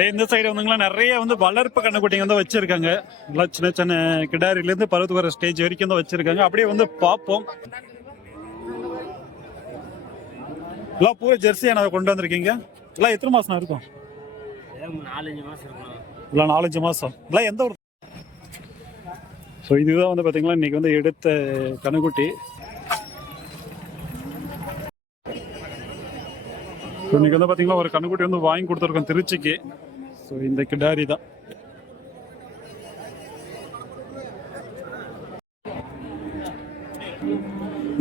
இந்த சைடு வந்துங்களா? நிறைய வந்து வளர்ப்பு கண்ணுக்குட்டிங்க வந்து வச்சிருக்காங்க. எல்லாம் சின்ன சின்ன கிடாரிலேருந்து பருவத்துக்கு வர ஸ்டேஜ் வரைக்கும் தான் வச்சிருக்காங்க. அப்படியே வந்து பார்ப்போம். எல்லாம் பூரா ஜெர்சி அதை கொண்டு வந்திருக்கீங்க? எல்லாம் எத்தனை மாசம் இருக்கும்? இல்லை நாலஞ்சு மாசம். எல்லாம் எந்த ஒரு ஸோ இதுதான் வந்து பாத்தீங்களா இன்றைக்கி வந்து எடுத்த கணுக்குட்டி ஸோ இன்னைக்கு வந்து பார்த்தீங்கன்னா ஒரு கண்ணுக்குட்டி வந்து வாங்கி கொடுத்துருக்கோம் திருச்சிக்கு. ஸோ இந்த கிடாரி தான்.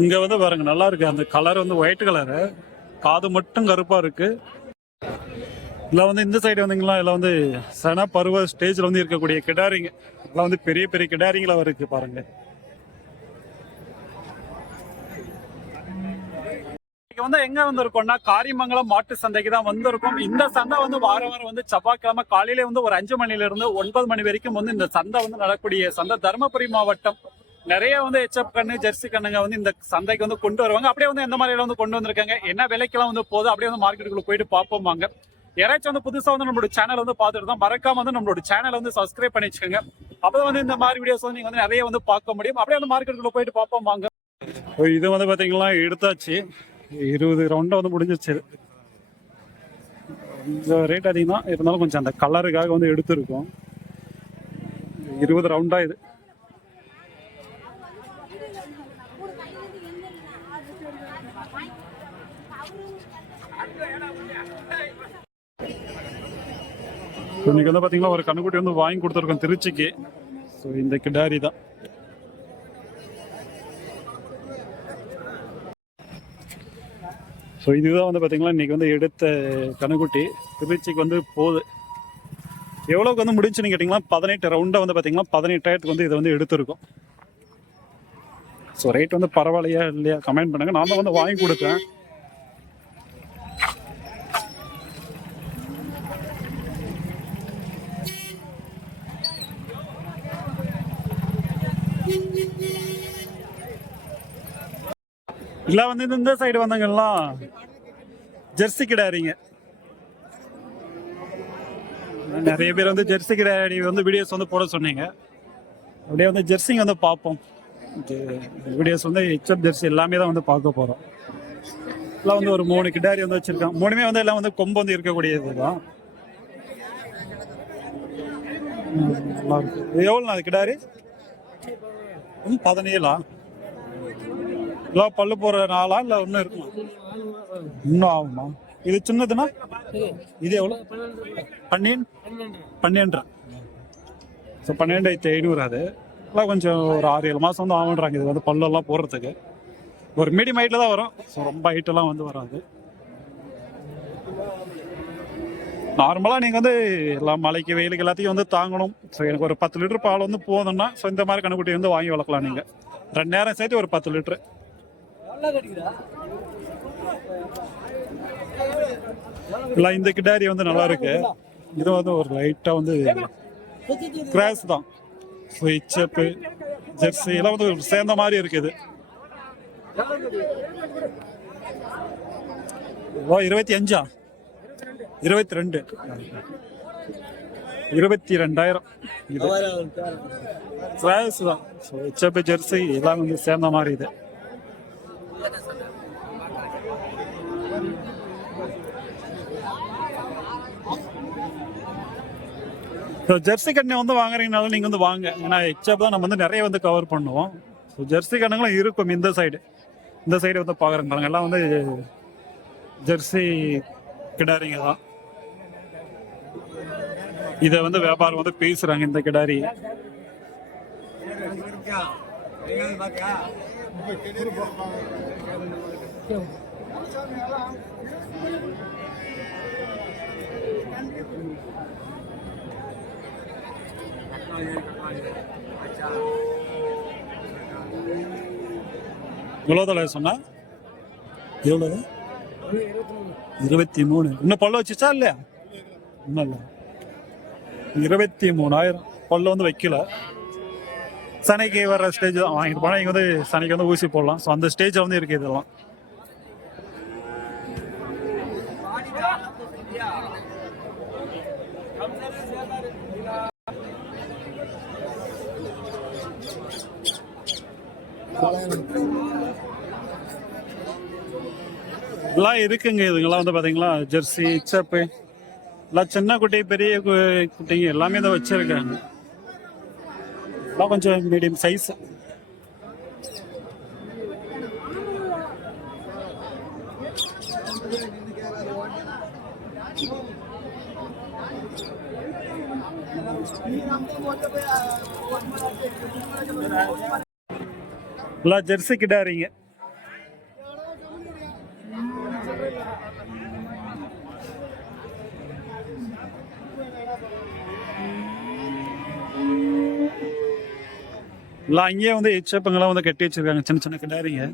இங்க வந்து பாருங்க நல்லா இருக்கு. அந்த கலர் வந்து ஒயிட் கலரு காது மட்டும் கருப்பா இருக்கு. இதில் வந்து இந்த சைடு வந்தீங்களா இதில் வந்து சன பருவ ஸ்டேஜில் வந்து இருக்கக்கூடிய கிடாரிங்க. இதெல்லாம் வந்து பெரிய பெரிய கிடாரிங்களா இருக்கு பாருங்கள் இன்னைக்கு வந்து எங்க வந்திருக்கோம்னா காரியமங்கலம் மாட்டு சந்தைக்கு தான் வந்திருக்கோம். இந்த சந்தை வந்து வாரம் வாரம் வந்து செவ்வாய்க்கிழமை காலையில வந்து ஒரு அஞ்சு மணில இருந்து ஒன்பது மணி வரைக்கும் வந்து இந்த சந்தை வந்து நடக்கூடிய சந்தை. தருமபுரி மாவட்டம். நிறைய வந்து எச்எப் கண்ணு ஜெர்சி கண்ணுங்க வந்து இந்த சந்தைக்கு வந்து கொண்டு வருவாங்க. அப்படியே வந்து எந்த மாதிரியில வந்து கொண்டு வந்திருக்காங்க? என்ன விலைக்கெல்லாம் வந்து போகுது? அப்படியே வந்து மார்க்கெட்டுக்குள்ள போயிட்டு பார்ப்போம் வாங்க. யாராச்சும் வந்து புதுசா வந்து நம்மளோட சேனல் வந்து பார்த்துட்டு தான் மறக்காம வந்து நம்மளோட சேனல் வந்து சப்ஸ்கிரைப் பண்ணி வச்சுக்கோங்க. அப்போ வந்து இந்த மாதிரி வீடியோஸ் வந்து நீங்க வந்து நிறைய வந்து பார்க்க முடியும். அப்படியே வந்து மார்க்கெட்டுக்குள்ள போயிட்டு பார்ப்போம் வாங்க. இது வந்து பாத்தீங்கன்னா எடுத்தாச்சு. இருபது ரவுண்டா வந்து முடிஞ்சிச்சு இந்த ரேட் அதிகம் தான் இருந்தாலும் கொஞ்சம் அந்த கலருக்காக வந்து எடுத்திருக்கோம். இருபது ரவுண்டா இது. இன்னைக்கு வந்து பார்த்தீங்கன்னா ஒரு கண்ணுக்குட்டி வந்து வாங்கி கொடுத்துருக்கோம் திருச்சிக்கு. ஸோ இந்த கிடாரி தான். ஸோ இதுதான் வந்து பார்த்திங்கன்னா இன்றைக்கி வந்து எடுத்த கணக்குட்டி திருச்சிக்கு வந்து போகுது எவ்வளோக்கு வந்து முடிச்சுன்னு கேட்டிங்கன்னா பதினெட்டு ரவுண்டாக வந்து பார்த்திங்கன்னா பதினெட்டாயிரத்துக்கு வந்து இதை வந்து எடுத்திருக்கோம். ஸோ ரேட் வந்து பரவாயில்லையா இல்லையா? கமெண்ட் பண்ணுங்க. நான் தான் வந்து வாங்கி கொடுத்தேன். இல்லை வந்து இந்த- இந்த சைடு வந்தவங்கெல்லாம் ஜெர்சி கிடாரிங்க நிறைய பேர் வந்து ஜெர்சி கிடாரி வந்து வீடியோஸ் வந்து போட சொன்னீங்க. அப்படியே வந்து ஜெர்சிங்க வந்து பார்ப்போம். வீடியோஸ் வந்து ஹெச்எப் ஜெர்சி எல்லாமே தான் வந்து பார்க்க போகிறோம் எல்லாம் வந்து ஒரு மூணு கிடாரி வந்து வச்சுருக்கோம் மூணுமே வந்து எல்லாம் வந்து கொம்பு வந்து இருக்கக்கூடியது தான். ம், எவ்வளோ அது கிடாரி? ம் பதினேழா? இல்லை பல்லு போற நாளா இல்லை இன்னும் இருக்குமா? இன்னும் ஆகுமா? இது சின்னதுன்னா? இது எவ்வளோ பன்னெண்டு? பன்னெண்டு. ஸோ பன்னெண்டாயிரத்தி ஐநூறு அது. எல்லாம் கொஞ்சம் ஒரு ஆறு ஏழு மாதம் வந்து ஆகுன்றாங்க இது வந்து பல்லெல்லாம் போடுறதுக்கு. ஒரு மீடியம் ஹைட்டில் தான் வரும். ஸோ ரொம்ப ஹைட்டெல்லாம் வந்து வராது. நார்மலாக நீங்கள் வந்து எல்லா மலைக்கு வெயிலுக்கு எல்லாத்தையும் வந்து தாங்கணும். ஸோ எனக்கு ஒரு பத்து லிட்டர் பால் வந்து போதும்னா ஸோ இந்த மாதிரி கண்ணுக்குட்டி வந்து வாங்கி வளர்க்கலாம் நீங்கள் ரெண்டு நேரம் சேர்த்து ஒரு பத்து லிட்டரு. இல்லை இந்த கிட்டாரி வந்து நல்லா இருக்கு இது வந்து ஒரு லைட்டாக வந்து கிராஸ் தான். ஸ்விட்ச் அப்பு ஜெர்சி எல்லாம் வந்து சேர்ந்த மாதிரி இருக்குது ஓ இருபத்தி அஞ்சா? இருபத்தி ரெண்டு. இருபத்தி ரெண்டாயிரம். இது. கிராஸ் தான். ஸ்விட்சப்பு ஜெர்சி எல்லாம் வந்து சேர்ந்த மாதிரி இது. ஸோ ஜெர்சி கண்ணை வந்து வாங்குறீங்கனாலும் நீங்கள் வந்து வாங்க. ஏன்னா ஹெச்எப் தான் நம்ம வந்து நிறைய வந்து கவர் பண்ணுவோம். ஸோ ஜெர்சி கண்ணுங்களும் இருக்கும் இந்த சைடு இந்த சைடு வந்து பார்க்குறேன் பாருங்க. எல்லாம் வந்து ஜெர்சி கிடாரிங்க தான். இதை வந்து வியாபாரம் வந்து பேசுறாங்க இந்த கிடாரி. எவ்வளோ தலை சொன்னா? எவ்வளோ இருபத்தி மூணு. இன்னும் பல்ல வச்சுச்சா இல்லையா? இன்னும் இல்லை. இருபத்தி மூணாயிரம். பல்ல வந்து வைக்கல. சனிக்கு வர ஸ்டேஜ் தான். வாங்கிட்டு போனால் இங்கே வந்து சனிக்கு வந்து ஊசி போடலாம். ஸோ அந்த ஸ்டேஜில் வந்து இருக்கு இதெல்லாம். எல்லாம் இருக்குங்க. இதுங்கெல்லாம் வந்து பார்த்தீங்களா ஜெர்சி இச்சப்பு எல்லாம் சின்ன குட்டி பெரிய கு- குட்டிங்க. எல்லாமே இதை வச்சுருக்காங்க. எல்லாம் கொஞ்சம் மீடியம் சைஸ். எல்லாம் ஜெர்சி கிட்டாரிங்க எல்லாம் அங்கேயே வந்து எச்சப்பங்கெல்லாம் வந்து கட்டி வச்சிருக்காங்க. சின்ன சின்ன கிடாரிங்க.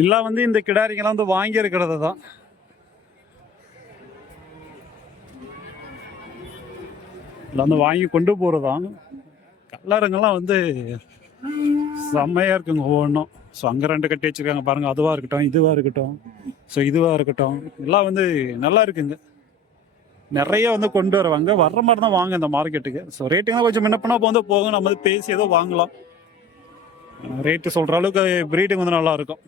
எல்லாம் வந்து இந்த கிடாரிங்கெல்லாம் வந்து வாங்கியிருக்கிறது தான் எல்லாம் வந்து வாங்கி கொண்டு போறதுதான். கலருங்கெல்லாம் வந்து செம்மையாக இருக்குங்க ஒவ்வொன்றும் ஸோ அங்கே ரெண்டு கட்டி வச்சிருக்காங்க பாருங்கள் அதுவாக இருக்கட்டும் இதுவாக இருக்கட்டும். ஸோ இதுவாக இருக்கட்டும். எல்லாம் வந்து நல்லா இருக்குங்க. நிறைய வந்து கொண்டு வருவாங்க. வர்ற மாதிரி தான் வாங்க இந்த மார்க்கெட்டுக்கு ஸோ ரேட்டுங்கெல்லாம் கொஞ்சம் முன்னப்பனா வந்து போகும். நம்ம வந்து பேசி ஏதோ வாங்கலாம். ரேட்டு சொல்கிற அளவுக்கு ப்ரீடிங் வந்து நல்லாயிருக்கும்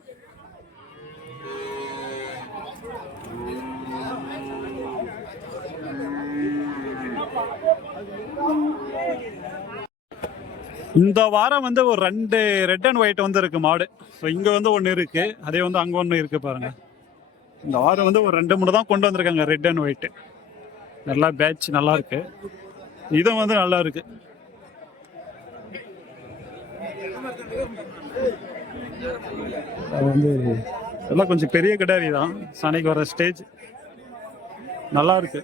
இந்த வாரம் வந்து ஒரு ரெண்டு ரெட் அண்ட் ஒயிட் வந்து இருக்கு மாடு. ஸோ இங்க வந்து ஒன்று இருக்கு. அதே வந்து அங்க ஒன்று இருக்கு பாருங்க. இந்த வாரம் வந்து ஒரு ரெண்டு மூணு தான் கொண்டு வந்திருக்காங்க ரெட் அண்ட் ஒயிட் நல்லா பேட்ச் நல்லா இருக்கு. இதுவும் வந்து நல்லா இருக்கு. அது வந்து எல்லாம் கொஞ்சம் பெரிய கிடாரி தான். சனிக்கு வர ஸ்டேஜ் நல்லா இருக்கு.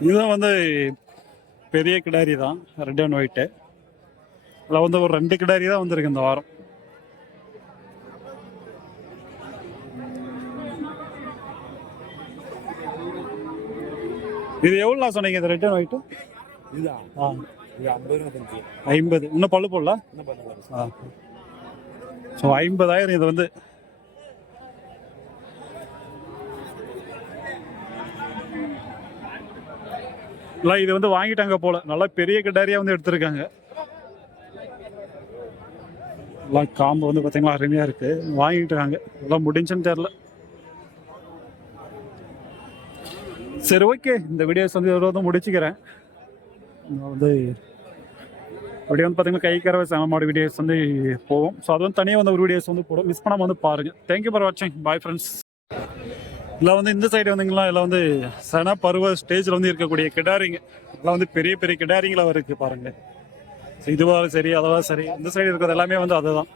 இதுதான் வந்து பெரிய கிடாரி தான் ரெட் அண்ட் ஒயிட்டு அதில் வந்து ஒரு ரெண்டு கிடாரி தான் வந்திருக்கு இந்த வாரம். இது எவ்வளோ சொன்னீங்க இந்த ரெட் அண்ட் ஒயிட்டு இது ஐம்பது இன்னும் பல்லு போடல ஸோ ஐம்பதாயிரம் இது வந்து இல்லை இது வந்து வாங்கிட்டாங்க போல நல்லா பெரிய கிட்டாரியா வந்து எடுத்திருக்காங்க எல்லாம் காம்பு வந்து பார்த்தீங்களா அருமையா இருக்கு வாங்கிட்டாங்க எல்லாம் முடிஞ்சுன்னு தெரில சரி ஓகே இந்த வீடியோஸ் வந்து இதோட வந்து முடிச்சுக்கிறேன் வந்து அப்படியே வந்து பார்த்தீங்கன்னா கை கரவை சமமாட வீடியோஸ் வந்து போவோம் ஸோ அது வந்து தனியாக வந்து ஒரு வீடியோஸ் வந்து போடும். மிஸ் பண்ணாமல் வந்து பாருங்கள் தேங்க்யூ ஃபார் வாட்சிங் பாய் ஃப்ரெண்ட்ஸ் இல்லை வந்து இந்த சைடு வந்தீங்களா இல்லை வந்து சன பருவ ஸ்டேஜில் வந்து இருக்கக்கூடிய கிடாரிங்க. எல்லாம் வந்து பெரிய பெரிய கிடாரிங்களாக இருக்குது பாருங்க. So இதுவாக சரி அதுவாக சரி. இந்த சைடு இருக்கிறது எல்லாமே வந்து அதுதான்.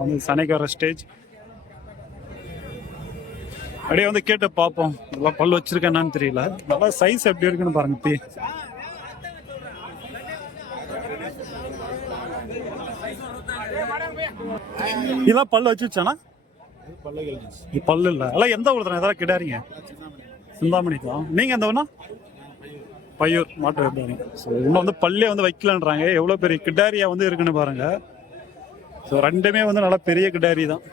வந்து சனைக்கு வர ஸ்டேஜ் அப்படியே வந்து கேட்டு பார்ப்போம். நல்லா பல் வச்சிருக்கேன்னு தெரியல. நல்லா சைஸ் எப்படி இருக்குன்னு பாருங்க தீ இதெல்லாம் பல்லு வச்சு வச்சானா? பல்லு இல்லை. எல்லாம் எந்த ஊர் தானே? எதாவது கிடாரிங்க சிந்தாமணி தான் நீங்க எந்த ஊர்னா? பையூர். மாட்டு வியாபாரி ஸோ இன்னும் வந்து பல்லே வந்து வைக்கலன்றாங்க. எவ்வளோ பெரிய கிடாரியா வந்து இருக்குன்னு பாருங்க. ஸோ ரெண்டுமே வந்து நல்லா பெரிய கிடாரி தான்.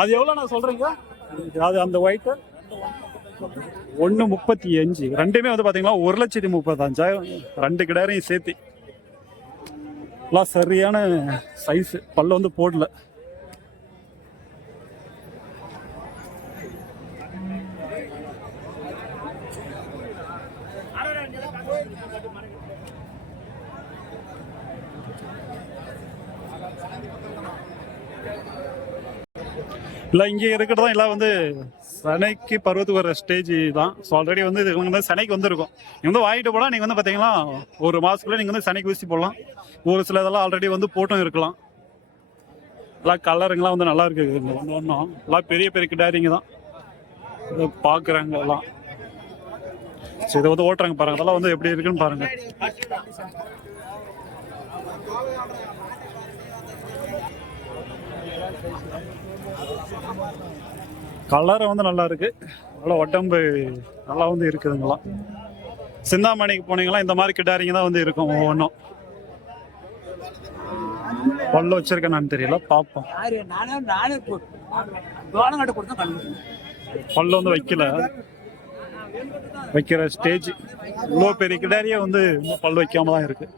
அது எவ்வளோ நான் சொல்றீங்க? அது அந்த ஒயிட்டு ஒன்று முப்பத்தி அஞ்சு. ரெண்டுமே வந்து பார்த்தீங்கன்னா ஒரு லட்சத்தி முப்பத்தஞ்சாயிரம் ரெண்டு கிடாரையும் சேர்த்து. எல்லாம் சரியான சைஸு பல்ல வந்து போடல. இல்லை இங்கே இருக்கிறதா எல்லாம் வந்து சனைக்கு பருவத்துக்கு வர ஸ்டேஜ் தான். ஸோ ஆல்ரெடி வந்து இது வந்து சனைக்கு வந்திருக்கும். நீங்கள் வந்து வாங்கிட்டு போகலாம் நீங்கள் வந்து பார்த்தீங்கன்னா ஒரு மாதத்துக்குள்ளே நீங்கள் வந்து சனைக்கு ஊசி போடலாம். ஒரு சில இதெல்லாம் ஆல்ரெடி வந்து போட்டும் இருக்கலாம். எல்லாம் கலருங்கெல்லாம் வந்து நல்லா இருக்குது இங்க ஒன்று ஒன்றும் எல்லாம் பெரிய பெரிய கிடாரிங்க தான். இதை பார்க்குறாங்க எல்லாம். ஸோ இதை வந்து ஓட்டுறாங்க பாருங்க. அதெல்லாம் வந்து எப்படி இருக்குன்னு பாருங்க. கலர் வந்து நல்லா இருக்கு. நல்லா உடம்பு நல்லா வந்து இருக்குதுங்களாம் சிந்தாமணிக்கு போனீங்களா இந்த மாதிரி கிட்டாரிங்க தான் வந்து இருக்கும் ஒவ்வொன்றும். பல்லு வச்சிருக்கேன்னு தெரியல பார்ப்போம். பல்லு வந்து வைக்கல. வைக்கிற ஸ்டேஜ் இவ்வளோ பெரிய கிடாரியே வந்து இன்னும் பல்லு வைக்காம தான் இருக்கு.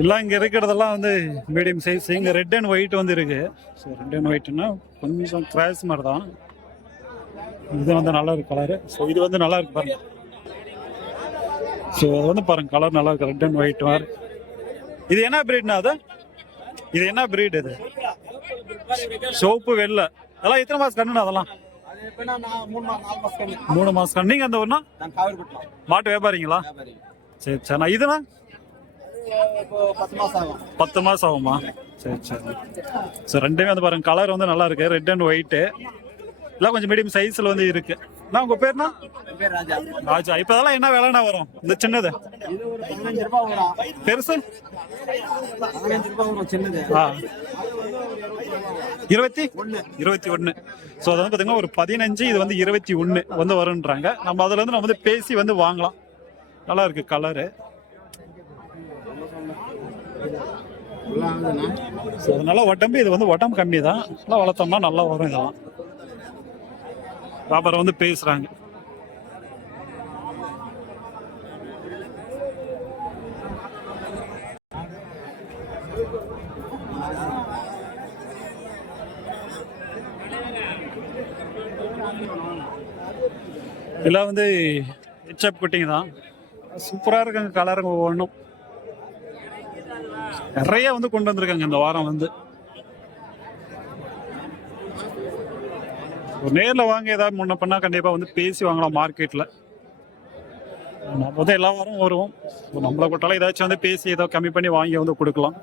எல்லாம் இங்க இருக்கிறதெல்லாம் வந்து மீடியம் சைஸ் இங்க ரெட் அண்ட் ஒயிட் வந்து இருக்கு. ஸோ ரெட் அண்ட் ஒயிட்னா கொஞ்சம் கிராஸ் மாதிரி தான் இது வந்து நல்லா இருக்கு கலரு ஸோ இது வந்து நல்லா இருக்கு பாருங்க. ஸோ அது வந்து பாருங்க கலர் நல்லா இருக்கு. ரெட் அண்ட் ஒயிட் மாதிரி. இது என்ன பிரீட்னா அது? இது என்ன பிரீட் இது? சோப்பு வெள்ளை. அதெல்லாம் எத்தனை மாசம் கண்ணுண்ணா அதெல்லாம்? மூணு மாசம் நீங்க அந்த கட்டலாம் மாட்டு வியாபாரிங்களா? வியாபாரி. சரி சரி. நான் இதுனா அது இப்போ பத்து மாசம் ஆகுமா? சரி சரி. ஸோ ரெண்டுமே வந்து பாருங்க கலர் வந்து நல்லா இருக்கு. ரெட் அண்ட் ஒயிட்டு எல்லாம் கொஞ்சம் மீடியம் சைஸ்ல வந்து இருக்கு. நான் உங்க பேர்னா பேர் ராஜா. ராஜா இப்போ அதெல்லாம் என்ன விலைண்ணா வரும்? இந்த சின்னது? பெருசு? ஆ. இருபத்தி? இருபத்தி ஒன்று ஸோ அது வந்து பார்த்தீங்கன்னா ஒரு பதினஞ்சு இது வந்து இருபத்தி ஒன்று வந்து வரும்ன்றாங்க. நம்ம அதில் வந்து நம்ம வந்து பேசி வந்து வாங்கலாம். நல்லா இருக்கு கலரு ஸோ அதனால உடம்பு இது வந்து உடம்பு கம்மி தான் நல்லா வளர்த்தோம்னா நல்லா வரும் இதெல்லாம். வியாபாரம் வந்து பேசுகிறாங்க இதெல்லாம் வந்து ஹெச்அப் குட்டிங்க தான். சூப்பராக இருக்குங்க கலருங்க ஒவ்வொன்றும். நிறைய வந்து கொண்டு வந்திருக்காங்க இந்த வாரம் வந்து. ஒரு வாங்க ஏதாவது முன்ன பண்ணால் கண்டிப்பாக வந்து பேசி வாங்கலாம் மார்க்கெட்டில் நம்ம வந்து எல்லா வாரம் வருவோம். நம்மளை கொட்டாலும் ஏதாச்சும் வந்து பேசி ஏதோ கம்மி பண்ணி வாங்கி வந்து கொடுக்கலாம்.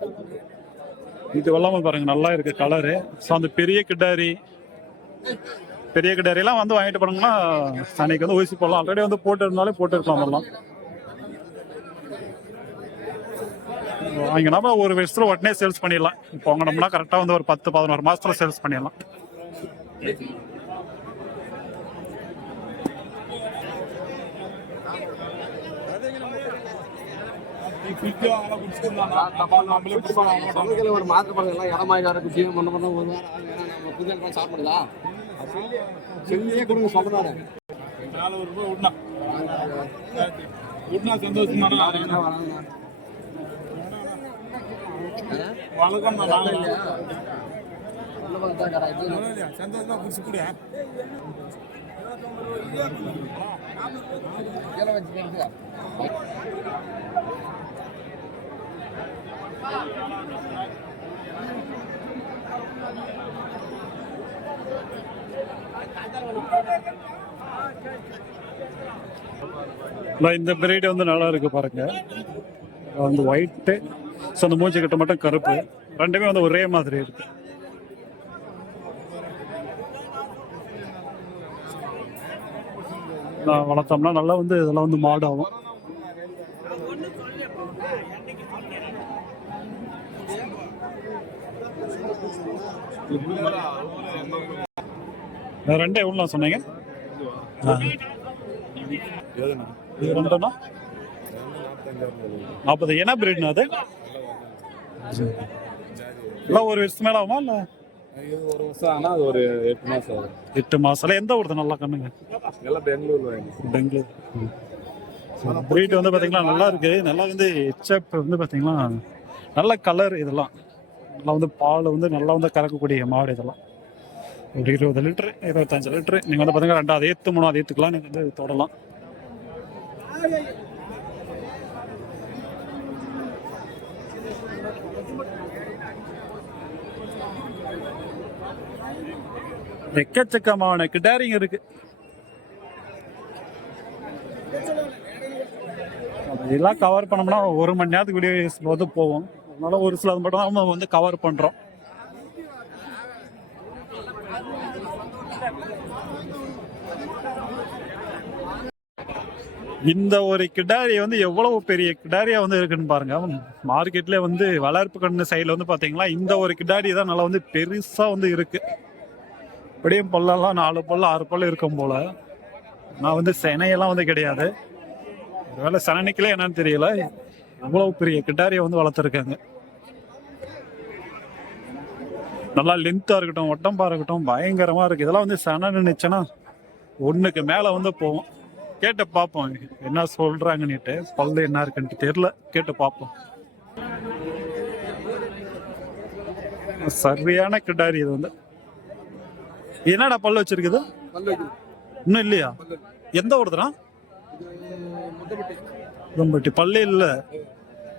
இது வெள்ளாம பாருங்க நல்லா இருக்கு கலரு ஸோ அந்த பெரிய கிட்டாரி பெரிய கிட்டாரி வந்து வாங்கிட்டு போனோம்னா அன்னைக்கு வந்து ஊசி போடலாம். ஆல்ரெடி வந்து போட்டு இருந்தாலே போட்டு இருக்கலாம் எல்லாம் வாங்கினோம்னா ஒரு வருஷத்துல உடனே சேல்ஸ் பண்ணிடலாம். இப்போ வாங்கினோம்னா கரெக்டாக வந்து ஒரு பத்து பதினோரு மாசத்துல சேல்ஸ் பண்ணிடலாம். சமைக்கல ஒரு மாத்திரை பழம் எல்லாம் இடமாய் வர பண்ண ஒரு வாரம் ஆகும். ஏன்னா நம்ம புது இடத்துல சாப்பிடுதா செல்லியே கொடுங்க. சொல்றாரு நாலு ஒரு ரூபாய் விடனா விடனா சந்தோஷம் தானே சந்தோஷமா குடிச்சு கூட இந்த பிரீடு வந்து நல்லா இருக்கு பாருங்க. வந்து ஒயிட்டு ஸோ அந்த மூஞ்சி கிட்ட மட்டும் கருப்பு. ரெண்டுமே வந்து ஒரே மாதிரி இருக்கு. நான் வளர்த்தோம்னா நல்லா வந்து இதெல்லாம் வந்து மாடாகும். ரெண்டே எவ்வளோ சொன்னீங்க? இது ரெண்டுனா? நாற்பது. என்ன பிரீட்னா அது? எல்லாம் ஒரு வருஷம் மேல ஆகுமா இல்லை? இது ஒரு வருஷம் ஆனா அது ஒரு எட்டு மாசம் ஆகும் எட்டு மாசம். எந்த ஊருது நல்லா கண்ணுங்க? எல்லாம் பெங்களூர்ல பெங்களூர். பிரீட் வந்து பாத்தீங்கன்னா நல்லா இருக்கு. நல்லா வந்து ஹெச்எப் வந்து பாத்தீங்கன்னா நல்ல கலர் இதெல்லாம். நல்லா வந்து பால் வந்து நல்லா வந்து கறக்கக்கூடிய மாடு இதெல்லாம். ஒரு இருபது லிட்டரு இருபத்தஞ்சு லிட்டரு. நீங்கள் வந்து பார்த்தீங்கன்னா ரெண்டாவது ஏற்று மூணாவது ஏற்றுக்கலாம் நீங்கள் வந்து தொடலாம். எக்கச்சக்கமான கிட்டாரிங் இருக்கு. இதெல்லாம் கவர் பண்ணோம்னா ஒரு மணி நேரத்துக்கு வீடியோ வந்து போவோம். அதனால ஒரு சிலது மட்டும் தான் நம்ம வந்து கவர் பண்றோம். இந்த ஒரு கிடாரி வந்து எவ்வளவு பெரிய கிடாரியா வந்து இருக்குன்னு பாருங்க. மார்க்கெட்ல வந்து வளர்ப்பு கண்ணு சைடுல வந்து பாத்தீங்களா இந்த ஒரு கிடாரி தான் நல்லா வந்து பெருசா வந்து இருக்கு. இப்படியும் பல்லெல்லாம் நாலு பல்லு ஆறு பல்லு இருக்கும் போல. நான் வந்து செனையெல்லாம் வந்து கிடையாது. ஒருவேளை சனனிக்கலே என்னன்னு தெரியல. அவ்வளோ பெரிய கிட்டாரியை வந்து வளர்த்துருக்காங்க. நல்லா லென்த்தாக இருக்கட்டும் ஒட்டம்பா இருக்கட்டும் பயங்கரமாக இருக்குது இதெல்லாம் வந்து சன நினைச்சேன்னா ஒன்றுக்கு மேலே வந்து போவோம் கேட்டு பார்ப்போம். என்ன சொல்கிறாங்கன்னுட்டு பல்லு என்ன இருக்குன்ட்டு தெரியல. கேட்டு பார்ப்போம். சரியான கிட்டாரி இது வந்து. என்னடா பல்லு வச்சிருக்குது? இன்னும் இல்லையா? எந்த ஊருதுனா உடம்பட்டி பல்லே இல்ல.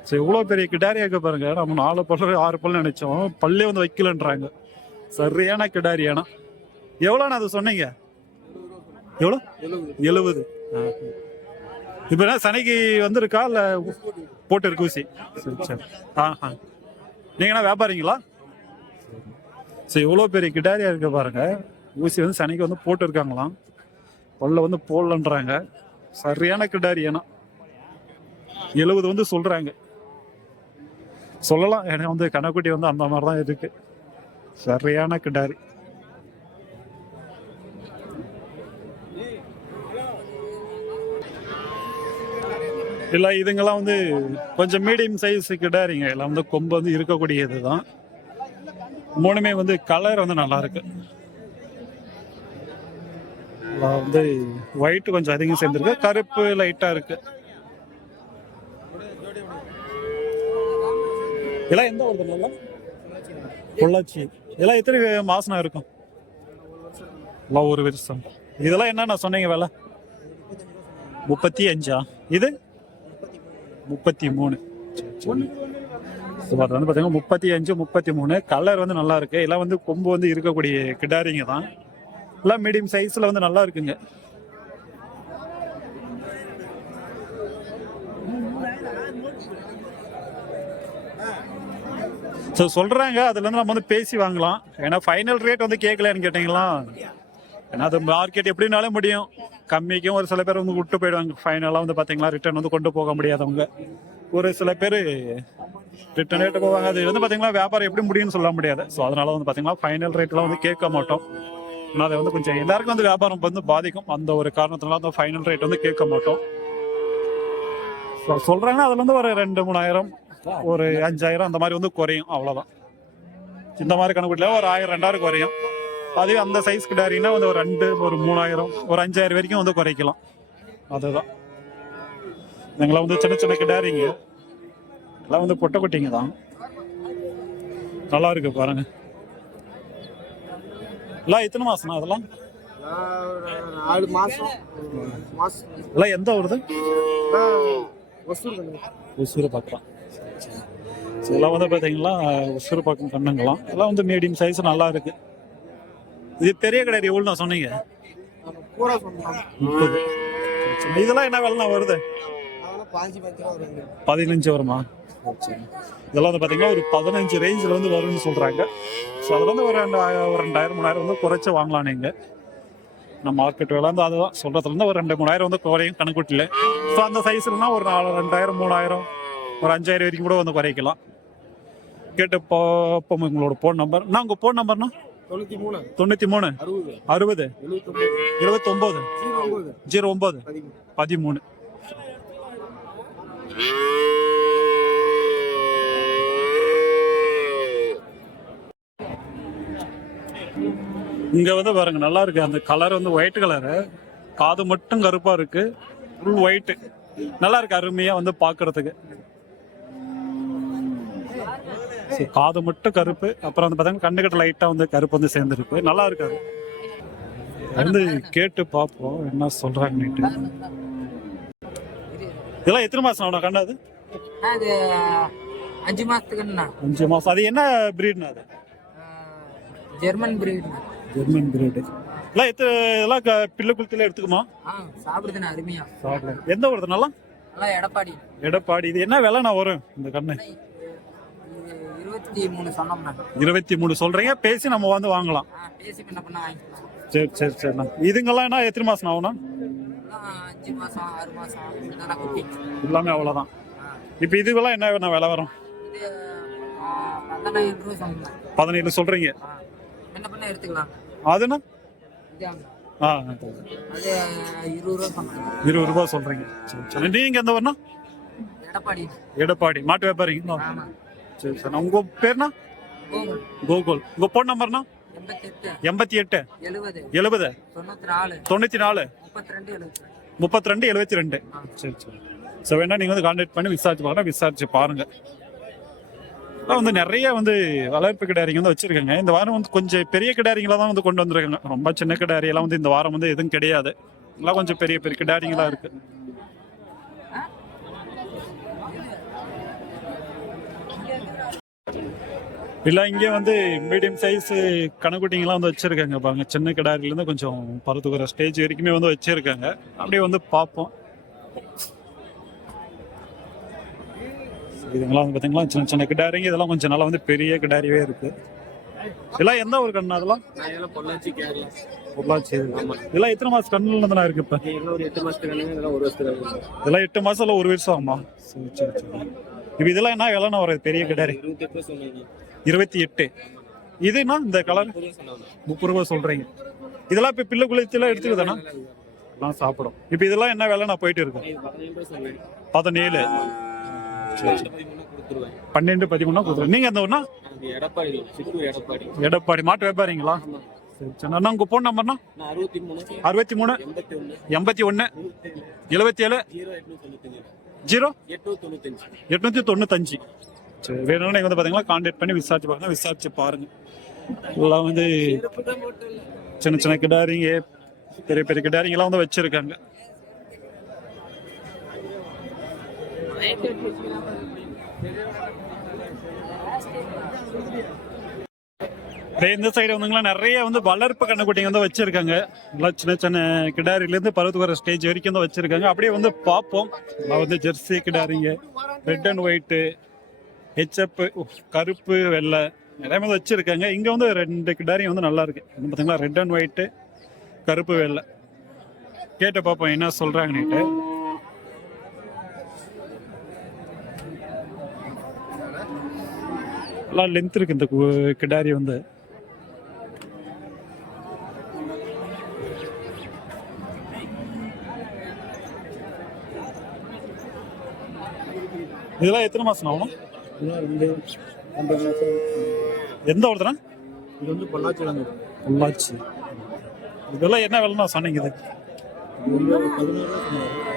சரி இவ்வளவு பெரிய கிடாரியா இருக்கு பாருங்க. நம்ம நாலு பல்லு ஆறு பல்லு நினைச்சோம். பல்லே வந்து வைக்கலன்றாங்க. சரியான கிடாரியானா. எவ்வளோண்ணா அது சொன்னீங்க? எவ்வளோ? எழுபது. இப்போ என்ன சனிக்கு வந்திருக்கா? இல்ல போட்டு இருக்கு ஊசி? சரி சரி. ஆஹா நீங்க என்ன வியாபாரிங்களா? சரி இவ்வளோ பெரிய கிடாரியா இருக்கு பாருங்க. ஊசி வந்து சனிக்கு வந்து போட்டிருக்காங்களாம். பல்ல வந்து போடலன்றாங்க. சரியான கிடாரி ஏன்னா. எழுபது வந்து சொல்றாங்க. சொல்லலாம். ஏன்னா வந்து கணக்குட்டி வந்து அந்த மாதிரி தான் இருக்கு. சரியான கிடாரி. இல்லை இதுங்கெல்லாம் வந்து கொஞ்சம் மீடியம் சைஸ் கிடாரிங்க. எல்லாம் வந்து கொம்பு வந்து இருக்கக்கூடியது தான் மூணுமே வந்து கலர் வந்து நல்லா இருக்கு. இதுல வந்து ஒயிட் கொஞ்சம் அதிகம் சேர்ந்துருக்கு. கருப்பு லைட்டா இருக்கு. இதெல்லாம் எந்த ஊர் நல்லா பொள்ளாச்சி. இதெல்லாம் எத்தனை மாசம் இருக்கும்? எல்லாம் ஒரு வருஷம். இதெல்லாம் என்னென்ன சொன்னீங்க விலை? முப்பத்தி அஞ்சா? இது? முப்பத்தி மூணு. அது வந்து பார்த்தீங்கன்னா முப்பத்தி அஞ்சு முப்பத்தி மூணு. கலர் வந்து நல்லா இருக்கு. இதெல்லாம் வந்து கொம்பு வந்து இருக்கக்கூடிய கிடாரிங்க தான். எல்லாம் மீடியம் சைஸில் வந்து நல்லா இருக்குங்க. ஸோ சொல்கிறாங்க அதுலேருந்து நம்ம வந்து பேசி வாங்கலாம். ஏன்னா ஃபைனல் ரேட் வந்து கேட்கலன்னு கேட்டிங்களா? ஏன்னா அது மார்க்கெட் எப்படினாலும் முடியும். கம்மிக்கும் ஒரு சில பேர் வந்து விட்டு போயிடுவாங்க. ஃபைனலாக வந்து பார்த்தீங்களா ரிட்டர்ன் வந்து கொண்டு போக முடியாதவங்க. ஒரு சில பேர் ரிட்டர்ன் ரேட்டு போவாங்க. அது வந்து பார்த்தீங்கன்னா வியாபாரம் எப்படி முடியும்னு சொல்ல முடியாது. ஸோ அதனால வந்து பார்த்தீங்கன்னா ஃபைனல் ரேட்லாம் வந்து கேட்க மாட்டோம். நான் அதை வந்து கொஞ்சம் எல்லாருக்கும் வந்து வியாபாரம் வந்து பாதிக்கும். அந்த ஒரு காரணத்தினால அந்த ஃபைனல் ரேட் வந்து கேட்க மாட்டோம். ஸோ சொல்றாங்கன்னா அதுல இருந்து ஒரு ரெண்டு மூணாயிரம் ஒரு அஞ்சாயிரம் அந்த மாதிரி வந்து குறையும். அவ்வளவுதான். இந்த மாதிரி கணக்குல ஒரு ஆயிரம் ரெண்டாயிரம் குறையும். அதே அந்த சைஸ் கிடாரின்னா வந்து ஒரு ரெண்டு ஒரு மூணாயிரம் ஒரு அஞ்சாயிரம் வரைக்கும் வந்து குறைக்கலாம். அதுதான். இதெல்லாம் வந்து சின்ன சின்ன கிடாரிங்க. எல்லாம் வந்து பொட்டை குட்டிங்க தான். நல்லா இருக்கு பாருங்க. எல்லாம் எத்தனை மாசம் அதெல்லாம் நாலு மாசம் மாசம். எல்லாம் எந்த வருது ஒசூர் ஒசூர் பார்க்கலாம் இதெல்லாம் வந்து பார்த்தீங்கன்னா ஒசூர் பக்கம் கண்ணுங்களாம் இதெல்லாம் வந்து மீடியம் சைஸ் நல்லா இருக்கு. இது பெரிய கடை எவ்வளோ நான் சொன்னீங்க? இதெல்லாம் என்ன விலைண்ணா வருது? பதினஞ்சு வருமா? இதெல்லாம் வந்து பார்த்தீங்கன்னா ஒரு பதினஞ்சு ரேஞ்சில் வந்து வரும்னு சொல்கிறாங்க ஸோ அதில் வந்து ஒரு ரெண்டாயிரம் ஒரு ரெண்டாயிரம் மூணாயிரம் வந்து குறைச்சி வாங்கலாம் நீங்கள் நம்ம மார்க்கெட் விலை வந்து அதுதான் சொல்கிறதுல இருந்து ஒரு ரெண்டு மூணாயிரம் வந்து குறையும் கணக்குட்டில் ஸோ அந்த சைஸ்லனா ஒரு நாலு ரெண்டாயிரம் மூணாயிரம் ஒரு அஞ்சாயிரம் வரைக்கும் கூட வந்து குறைக்கலாம். கேட்டு இப்போ இப்போ உங்களோட ஃபோன் நம்பர் நான் உங்கள் ஃபோன் நம்பர்னா தொண்ணூத்தி மூணு. தொண்ணூற்றி மூணு. அறுபது. எழுபத்தி ஒன்பது ஜீரோ ஒன்பது ஜீரோ ஒம்பது. பதிமூணு. இங்க வந்து பாருங்க நல்லா இருக்கு. அந்த கலர் வந்து ஒயிட் கலரு காது மட்டும் கருப்பா இருக்கு. ஃபுல் ஒயிட் நல்லா இருக்கு அருமையா வந்து பாக்குறதுக்கு. சரி, காது மட்டும் கருப்பு. அப்புறம் வந்து பார்த்தீங்கன்னா கண்ணுக்கிட்ட லைட்டா வந்து கருப்பு வந்து சேர்ந்துருக்கு. நல்லா இருக்கு அது. வந்து கேட்டு பார்ப்போம் என்ன சொல்றாங்கன்னுட்டு இதெல்லாம் எத்தனை மாசம் ஆகணும் கண்டாது அது? அஞ்சு மாசத்துக்குண்ணா அஞ்சு மாசம். அது என்ன பிரீட்னா அது? ஜெர்மன் பிரீட் ஜெர்மன் பிரீடு எல்லாம் எத்தனை இதெல்லாம் க- பில்லு குளத்துல எடுத்துக்குமா? ஆ சாப்பிடுதுண்ணா அருமையா. சாப்பிடும் எந்த ஊருது நல்லா? நல்லா எடப்பாடி. எடப்பாடி. இது என்ன விலைண்ணா வரும் இந்த கண்ணு? இது இருபத்தி மூணு சொன்னோம்ண்ணா. இருபத்தி மூணு சொல்றீங்க. பேசி நம்ம வந்து வாங்கலாம். ஆ பேசி என்ன பண்ண வாங்கிக்கலாம். சரி சரி சரிண்ணா இதுங்கெல்லாம் என்ன எத்தனை மாசம் ஆகும்ண்ணா எல்லாம் அஞ்சு மாசம் ஆறு குட்டி. எல்லாமே அவ்வளோதான் இப்போ இதுவெல்லாம் என்ன வேணா விலை வரும்? இது ஆ, ரூபா பதினேழு சொல்றீங்க. ஆ. என்ன பண்ண எடுத்துக்கலாம்? ஆ இருபது ரூபா சொல்றீங்க. சரி சரி. நீங்க எந்த ஊர்னா? எடப்பாடி. எடப்பாடி. மாட்டு வியாபாரிங்களா ஆமா. சரி சரி. உங்க பேர்னா? கோகுல். உங்க ஃபோன் நம்பர்னா எண்பத்தி எட்டு எழுபது. தொண்ணூத்தி நாலு முப்பத்தி ரெண்டு எழுபத்தி ரெண்டு. சரி சரி. ஸோ வேணா நீங்க வந்து கான்டாக்ட் பண்ணி விசாரிச்சு பாருங்க. விசாரிச்சு பாருங்க. அதான் வந்து நிறைய வந்து வளர்ப்பு கிடாரிங்க வந்து வச்சிருக்காங்க. இந்த வாரம் வந்து கொஞ்சம் பெரிய கிடாரிங்களா தான் வந்து கொண்டு வந்திருக்காங்க. ரொம்ப சின்ன கிடாரியெல்லாம் வந்து இந்த வாரம் வந்து எதுவும் கிடையாது. எல்லாம் கொஞ்சம் பெரிய பெரிய கிடாரிங்களா இருக்கு. இல்லை இங்கே வந்து மீடியம் சைஸ் கணக்குட்டிங்கெல்லாம் வந்து வச்சுருக்காங்க பாருங்க. சின்ன கிடாரிலேருந்து கொஞ்சம் பருத்துக்கிற ஸ்டேஜ் வரைக்குமே வந்து வச்சுருக்காங்க. அப்படியே வந்து பார்ப்போம். இதுங்கெல்லாம் வந்து பாத்தீங்களா சின்ன சின்ன கிடாரிங்க இதெல்லாம் கொஞ்சம் நல்லா வந்து பெரிய கிடாரியே இருக்கு. இதெல்லாம் எந்த ஒரு கண்ணு அதெல்லாம்? பொள்ளாச்சி கேரளா. பொள்ளாச்சி இதெல்லாம் எத்தனை மாசம் கண்ணுல இருந்து இருக்கு இப்ப? எட்டு மாசத்துக்கு இதெல்லாம் எட்டு மாசம் இல்ல ஒரு வருஷம் ஆமா சரி சரி சரி. இப்போ இதெல்லாம் என்ன விலைன்னு வருது பெரிய கிடாரி? இருபத்தி எட்டு. இதுனா இந்த கலர் முப்பது ரூபா சொல்றீங்க. இதெல்லாம் இப்ப பிள்ளை குளிச்செல்லாம் எடுத்துக்குதானா எல்லாம் சாப்பிடும். இப்போ இதெல்லாம் என்ன விலை நான் போயிட்டு இருக்கு? பதினேழு. பன்னெண்டு பதிமூணா கொடுத்துருங்க நீங்க எந்த ஊர்னா எடப்பாடி. எடப்பாடி எடப்பாடி மாட்டு வியாபாரிங்களா? சரி அண்ணா உங்க ஃபோன் நம்பர்னா அறுபத்தி மூணு எண்பத்தி ஒன்று எழுபத்தி ஏழு ஜீரோ எட்நூத்தி தொண்ணூத்தஞ்சு. சரி வேணும்னா நீங்க வந்து பார்த்தீங்கன்னா கான்டாக்ட் பண்ணி விசாரிச்சு பாருங்க. விசாரிச்சு பாருங்க. எல்லாம் வந்து சின்ன சின்ன கிடாரிங்க பெரிய பெரிய கிடாரிங்க எல்லாம் வந்து வச்சிருக்காங்க. இந்த சைடு வந்துங்களா நிறைய வந்து வளர்ப்பு கண்ணுக்குட்டிங்க வந்து வச்சிருக்காங்க. நல்லா சின்ன சின்ன கிடாரிலேருந்து பருவத்துக்கு வர ஸ்டேஜ் வரைக்கும் வந்து வச்சிருக்காங்க. அப்படியே வந்து பார்ப்போம். எல்லாம் வந்து ஜெர்சி கிடாரிங்க ரெட் அண்ட் ஒயிட்டு ஹெச்எப்பு கருப்பு வெள்ளை நிறைய வந்து வச்சிருக்காங்க. இங்கே வந்து ரெண்டு கிடாரியும் வந்து நல்லா இருக்கு. பார்த்தீங்களா ரெட் அண்ட் ஒயிட்டு கருப்பு வெள்ளை. கேட்டு பார்ப்போம் என்ன சொல்கிறாங்கன்னுட்டு எல்லாம் லென்த் இருக்கு இந்த கிடாரி வந்து. இதெல்லாம் எத்தனை மாசம். ஆகும் எந்த ஒருத்தரா இது வந்து பொள்ளாச்சி பொள்ளாச்சி. இதெல்லாம் என்ன விலைண்ணா சொன்னீங்க இது?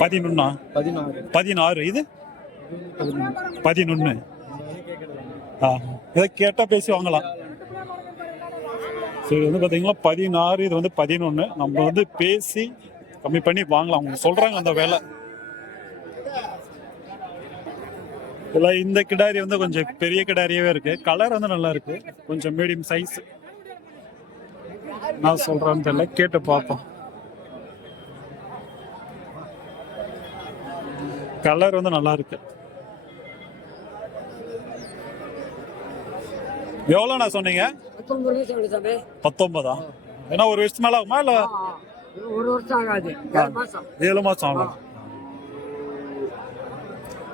பதினொன்னா பதினாறு பதினாறு. இது? பதினொன்னு ஆ இதை கேட்டால் பேசி வாங்கலாம். சரி வந்து பாத்தீங்கன்னா பதினாறு இது வந்து பதினொன்று நம்ம வந்து பேசி கம்மி பண்ணி வாங்கலாம். அவங்க சொல்கிறாங்க அந்த வேலை. இல்லை இந்த கிடாரி வந்து கொஞ்சம் பெரிய கிடாரியவே இருக்குது கலர் வந்து நல்லா இருக்குது கொஞ்சம் மீடியம் சைஸ் நான் சொல்கிறேன்னு தெரியல. கேட்டு பார்ப்போம். கலர் வந்து நல்லா இருக்குது எவ்வளோ நான் சொன்னீங்க பத்தொன்பதா? ஏன்னா ஒரு வருஷம் மேல ஆகுமா இல்ல? ஒரு வருஷம் ஆகாது. ஏழு மாசம். ஆகும்?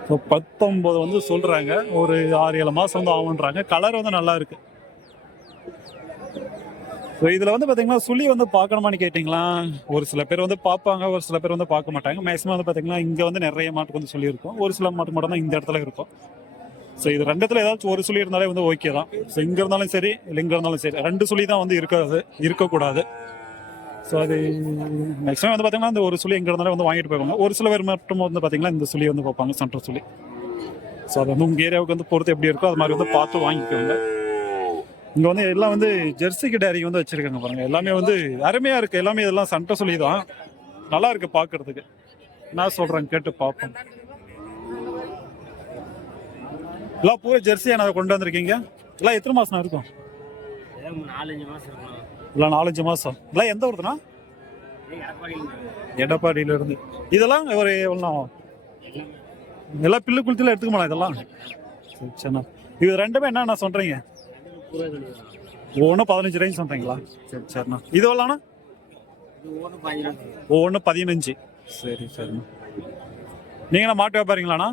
ஸோ பத்தொன்பது வந்து சொல்றாங்க. ஒரு ஆறு ஏழு மாசம் வந்து ஆகுன்றாங்க கலர் வந்து நல்லா இருக்கு. ஸோ இதுல வந்து பாத்தீங்கன்னா சுழி வந்து பார்க்கணுமான்னு கேட்டிங்களா? ஒரு சில பேர் வந்து பார்ப்பாங்க ஒரு சில பேர் வந்து பார்க்க மாட்டாங்க. மேக்ஸிமம் வந்து பாத்தீங்கன்னா இங்க வந்து நிறைய மாட்டுக்கு வந்து சொல்லி இருக்கும் ஒரு சில மாட்டு மட்டும் தான் இந்த இடத்துல இருக்கும். ஸோ இது ரெண்டுத்துல ஏதாச்சும் ஒரு சுழி இருந்தாலே வந்து ஓகே தான். ஸோ இங்கே இருந்தாலும் சரி இல்லை இங்கே இருந்தாலும் சரி. ரெண்டு சுழி தான் வந்து இருக்காது இருக்கக்கூடாது. ஸோ அது மேக்ஸிமம் வந்து பார்த்தீங்கன்னா இந்த ஒரு சுழி எங்கே இருந்தாலும் வந்து வாங்கிட்டு போயிடுவாங்க ஒரு சில பேர் மட்டும் வந்து பார்த்தீங்கன்னா இந்த சுழி வந்து பார்ப்பாங்க சென்ட்ரல் சுழி ஸோ அது வந்து உங்கள் ஏரியாவுக்கு வந்து பொறுத்து எப்படி இருக்கோ அது மாதிரி வந்து பார்த்து வாங்கிக்கோங்க. இங்கே வந்து எல்லாம் வந்து ஜெர்சிக்கு டேரி வந்து வச்சிருக்காங்க பாருங்க. எல்லாமே வந்து அருமையாக இருக்குது எல்லாமே இதெல்லாம் சண்டை சொல்லி தான். நல்லா இருக்குது பார்க்குறதுக்கு. நான் சொல்கிறேன் கேட்டு பார்ப்போம். எல்லாம் பூரா ஜெர்சியாக நான் கொண்டு வந்திருக்கீங்க? எல்லாம் எத்தனை இருக்கும்? மாசம் இருக்கணும் இல்லை நாலஞ்சு மாதம் இல்லை எந்த ஊருதுண்ணா? எடப்பாடியில இருந்து இதெல்லாம் ஒரு எவ்வளோ எல்லாம் பில்லு குளத்தில் எடுத்துக்கமா இதெல்லாம். சரி, சரிண்ணா இது ரெண்டுமே என்னண்ணா சொல்கிறீங்க ஒவ்வொன்றும் பதினஞ்சு ரேஞ்ச் சொல்கிறீங்களா சரி சரிண்ணா இது எவ்வளோண்ணா? ஒவ்வொன்று பதினஞ்சு. சரி சரிண்ணா நீங்கண்ணா மாட்டு வியாபாரிங்களாண்ணா?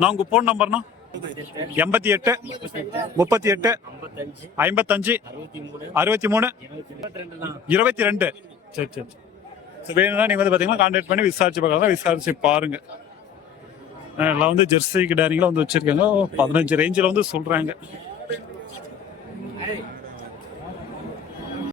நான் உங்கள் ஃபோன் நம்பர்ண்ணா எண்பத்தி எட்டு முப்பத்தி எட்டு ஐம்பத்தஞ்சு அறுபத்தி மூணு இருபத்தி ரெண்டு. சரி சரி சரி. வேணும்னா நீங்கள் வந்து பார்த்தீங்கன்னா கான்டாக்ட் பண்ணி விசாரிச்சு பார்க்கலாம். விசாரிச்சு பாருங்க. எல்லாம் வந்து ஜெர்சி கிடாரிங்களும் வந்து வச்சிருக்காங்க. பதினஞ்சு ரேஞ்சில் வந்து சொல்றாங்க.